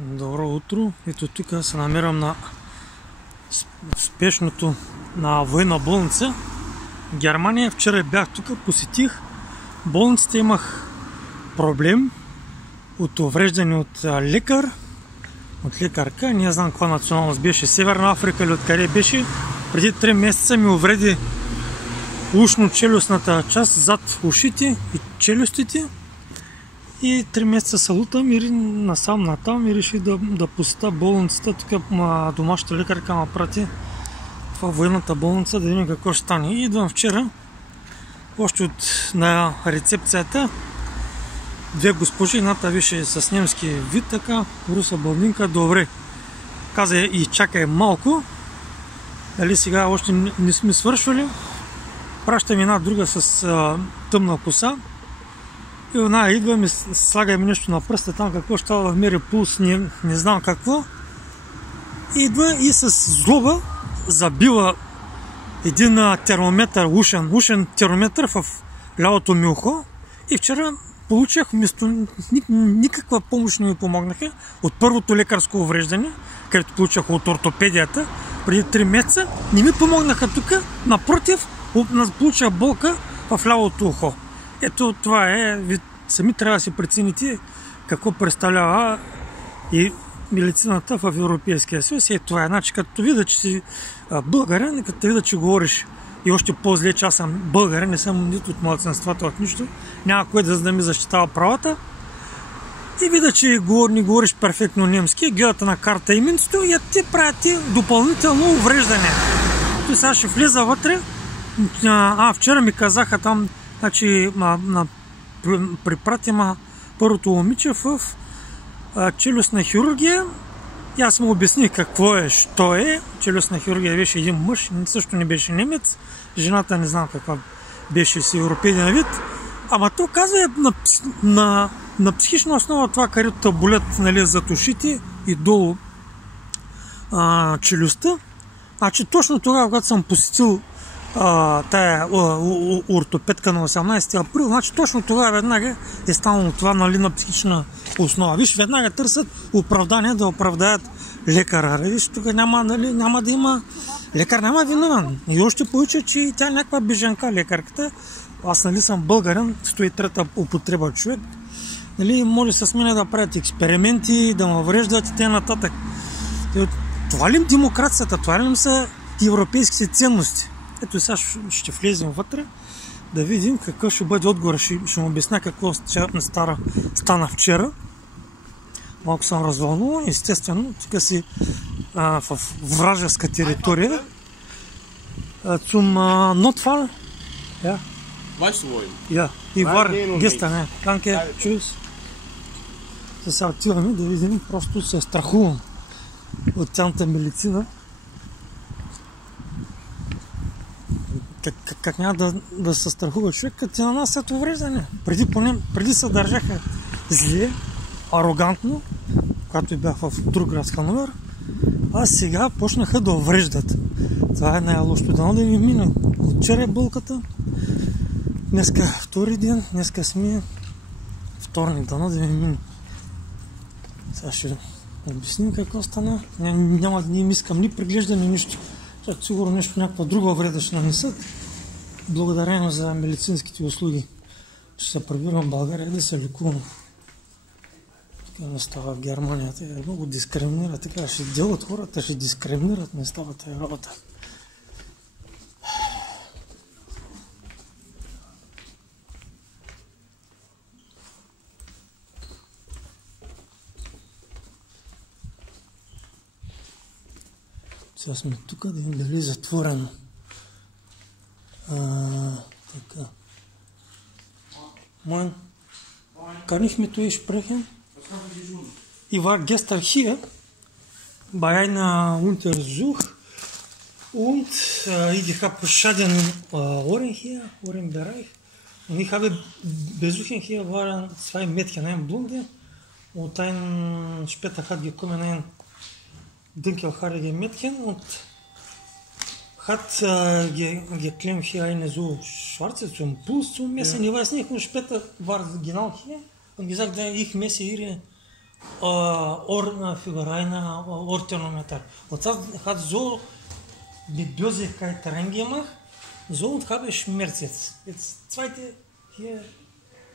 Добро утро! Ето тук се намирам на спешното на военна болница в Германия. Вчера бях тук, посетих болницата, имах проблем от увреждане от лекар, от лекарка. Не знам каква националност беше, Северна Африка или откъде беше. Преди 3 месеца ми увреди ушно-челюстната част зад ушите и челюстите. И 3 месеца се лутам и насам натам и реших да посета болницата. Тук домашната лекарка ме прати в военната болница да видим какво ще стане. И идвам вчера, още на рецепцията, 2 госпожи, едната беше с немски вид, така, руса бълнинка, добре. Каза и чакай малко, дали сега още не сме свършвали. Пращам една друга с тъмна коса. И она идва ми, слага ми нещо на пръста, там какво ще да мери пулс, не знам какво. Идва и с злоба забива един термометър, ушен термометър в лявото ми ухо. И вчера получих, вместо никаква помощ не ми помогнаха от първото лекарско увреждане, където получих от ортопедията преди 3 месеца, не ми помогнаха тук, напротив, получих болка в лявото ухо. Ето това е, ви сами трябва да си прецените какво представлява и медицината в Европейския съюз. И това е, значи като видя, че си българин, като видя, че говориш и още по-зле, че аз съм българин, не съм нито от малцинствата, от нищо, няма кой да ми защитава правата. И видя, че не говориш перфектно немски, гледате на карта именството и ти правите допълнително увреждане. Той сега ще влиза вътре. Вчера ми казаха там, значи припратима първото момиче в челюстна хирургия. И аз му обясних какво е, що е. Челюстна хирургия беше един мъж, също не беше немец. Жената не знам каква беше с европейен вид. Ама то казва на психична основа това, където болят, нали, зад ушите и долу челюстта. Значи точно тогава, когато съм посетил тая ортопедка на 18 април, значи точно тогава веднага е станало това, нали, на психична основа. Виж, веднага търсят оправдание да оправдаят лекара. Виж, тук няма да има лекар, няма виновен. И още повече, че тя е някаква бежанка лекарката. Аз, нали, съм българин, 103-та употреба човек. Нали, може с мен да правят експерименти, да ме вреждат и т.н. Това ли им демокрацията? Това ли им са европейските ценности? Ето сега ще влезем вътре, да видим какъв ще бъде отговор. Ще му обясня какво стана вчера. Малко съм развълнуван, естествено. Тук си в вражеска територия. Zum Notfall. Ja. Weißt du wohin? Ja, die war gestern. Danke, tschüss. Сега отиваме да видим, просто се страхувам от цялата медицина. Как няма да се страхува човек, като на нас след увреждане. Преди се държаха зле, арогантно, когато бях в друг град Хановер, а сега почнаха да увреждат. Това е най-лошото. Дано да ми мине. Вчера е болката, днеска втори ден, днеска сме вторник, дано да ми мине. Сега ще обясним какво стана. Не им искам ни преглеждане, нищо. Сигурно нещо, някаква друга вреда ще нанесат. Благодарение за медицинските услуги. Ще се прибирам в България да се лекувам. Така не става в Германия. Те много дискриминират. Така ще делат хората, ще дискриминират. Не става тази работа. Сега сме тук да видим дали е затворено. Така. Moin. Kann ich mit euch sprechen? Ich war gestern hier bei einer Untersuchung und ich habe Schaden Ohren hier, Ohrenbereich. Und ich habe besuchen hier waren 2 Mädchen, ein Blonde und ein später hat gekommen ein dunkelhaarige Mädchen und hat geklemmt hier eine so schwarze zum Puls zu messen. Ich weiß nicht, und später war es genau hier und gesagt, ich messe ihre Ohr für reine Ohrthermometer. Und das hat so mit Bösigkeit reingemacht, so und habe ich Schmerz jetzt. Jetzt zweite hier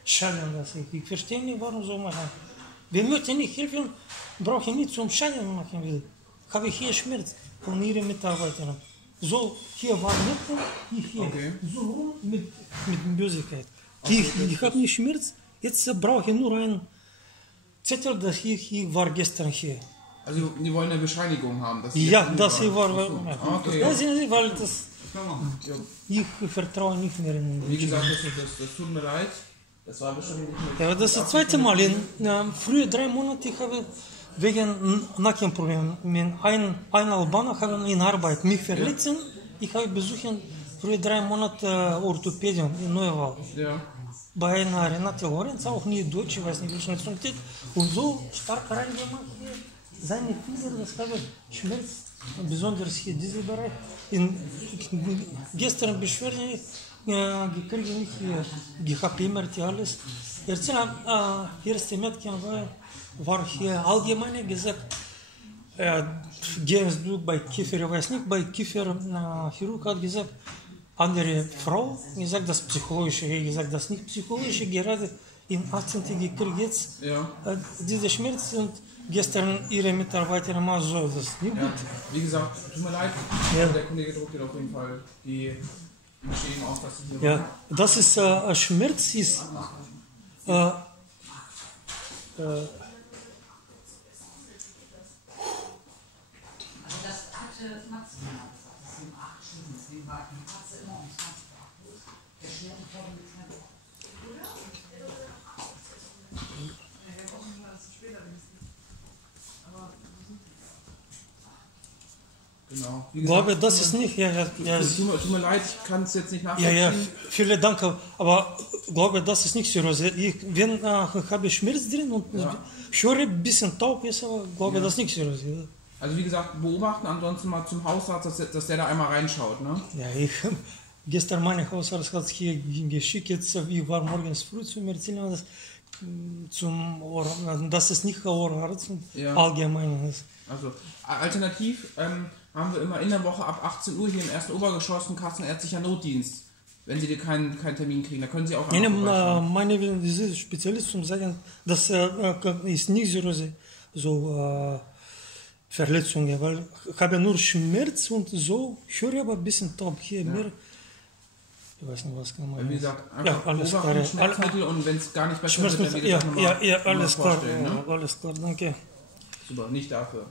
Schellen das. Ich verstehe nicht, warum so machen. Wenn möchte nicht helfen, brauche ich nicht zum Scheinen machen will. Habe ich hier Schmerz von ihren Mitarbeitern. So, hier war nicht, hier. Okay. So rum mit Bösigkeit. Ich habe nicht Schmerz, jetzt brauche ich nur einen Zettel, dass ich war gestern hier. Also die wollen eine Bescheinigung haben, dass sie ja, dass ich war. Okay. Ja, sehen Sie, weil das ich vertraue nicht mehr in. Wie gesagt, das tut mir leid. Das war bestimmt nicht mehr. Ja, das ist das zweite Mal. Früher 3 Monate ich habe wegen Nackenproblemen mit ein Albaner haben in Arbeit mich verletzen. Ich habe besuchen früher 3 Monate Orthopädien in Neuwald. Ja. Bei einer Renate Lorenz, auch nie Deutsch, ich weiß nicht, welche Nationalität. Und so stark reingemacht hier, seine Finger, das habe Schmerz, besonders hier dieser Bereich. Gestern Beschwerden gekriegt, ich habe MRT alles. Erste Mädchen war hier allgemein gesagt, gehen du bei Kiefer, ich weiß nicht, bei Kiefer Chirurg hat gesagt, andere Frau, gesagt das psychologische, gesagt das nicht psychologische, gerade im 18. gekriegt jetzt diese Schmerz und gestern ihre Mitarbeiter mal so, das ist nicht gut. Wie gesagt, tut mir leid, der Kollege druckt dir auf jeden Fall die Bestätigung auf, dass sie hier ja, das ist Schmerz ist genau. Ich glaube, das ist nicht. Tut mir leid, ich kann es jetzt nicht nachvollziehen. Ja, vielen Dank. Aber ich glaube, das ist nicht seriös. Wenn habe ich Schmerz drin und höre ein bisschen taub ist, aber ich glaube, das ist nicht seriös. Also wie gesagt, beobachten, ansonsten mal zum Hausarzt, dass der da einmal reinschaut, ne? Ja, gestern mein Hausarzt hat hier geschickt, jetzt ich war morgens früh zu mir erzählen, dass zum Ohr, das ist nicht Ohrarzt, allgemein ist. Also alternativ haben wir immer in der Woche ab 18 Uhr hier im ersten Obergeschoss einen kassenärztlicher Notdienst. Wenn Sie keinen Termin kriegen, da können Sie auch meine Spezialisten sagen, das ist nicht so Verletzungen, weil ich habe nur Schmerz und so, ich höre aber ein bisschen taub hier mehr. Ich weiß nicht, was kann man. Wie gesagt, einfach alles klar. Schmerzmittel und wenn es gar nicht besser wird, dann wieder alles klar. Ne? Alles klar, danke. Super, nicht dafür.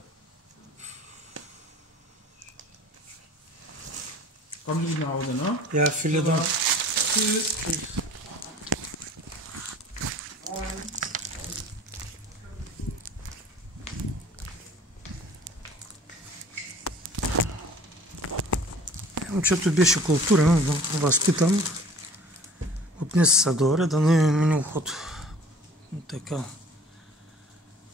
Kommen Sie nach Hause, ne? Ja, vielen Dank. Tschüss. Что-то більше культури, вас питам. От не з Садори, да не мені ход така.